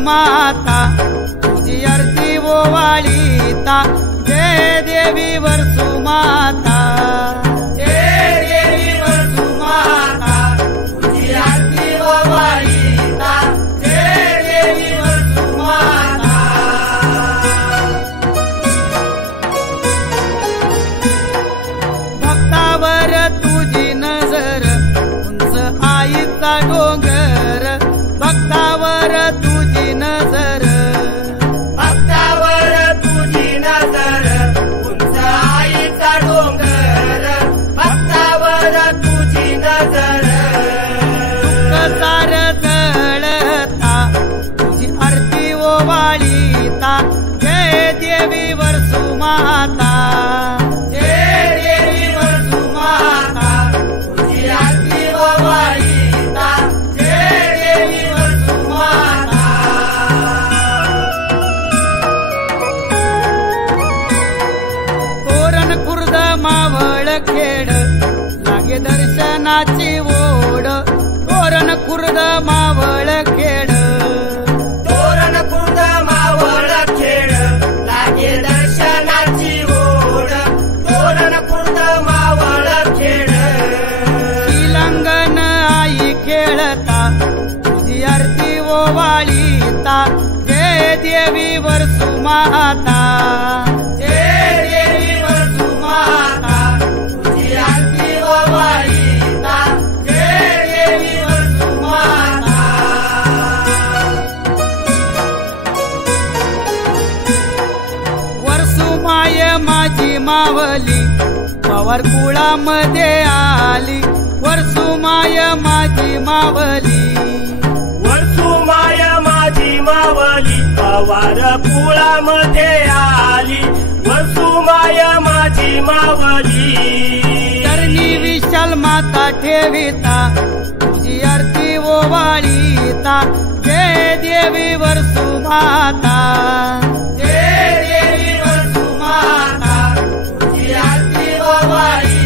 माता तुझी आरती ओवाळीता, जय देवी वर्सू माता, जय देवी वर्सू माता तुझी आरती ओवाळीता, जय देवी वर्सू माता। भक्तावर तुझी नजर, उंच आईचा डोंगर, भक्तावर तुझी नजर, भक्तावर तुझी नजर, उंच आईचा डोंगर, भक्तावर तुझी नजर। दुःख सार जळता तुझी आरती ओवाळीता, जय देवी वर्सू माता, जय देवी वर्सू माता तुझी आरती ओवाळीता, जय देवी वर्सू माता। तोरण खुर्द मावळ खेड, लागे दर्शनाची ओढ, तोरण खुर्द मावळ खेड, तोरण खुर्द मावळ खेड, लागे दर्शनाची ओढ, तोरण खुर्द मावळ खेड। शिलंगण आई खेळता तुझी आरती ओवाळीता, जय देवी वर्सू माता, जय देवी वर्सू माता तुझी आरती ओवाळीता, जय देवी वर्सू माता। वर्सू माय माझी मावली, पवार कुळामध्ये आली, वर्सू माय माझी मावली, वर्सू माय माझी मावली, पवार कुळामध्ये आली, वर्सू माय माझी मावली। चरणी विशाल माता ठेविता तुझी आरती ओवाळीता, जय देवी वर्सू माता, जय देवी वर्सू माता तुझी आरती ओवाळीता,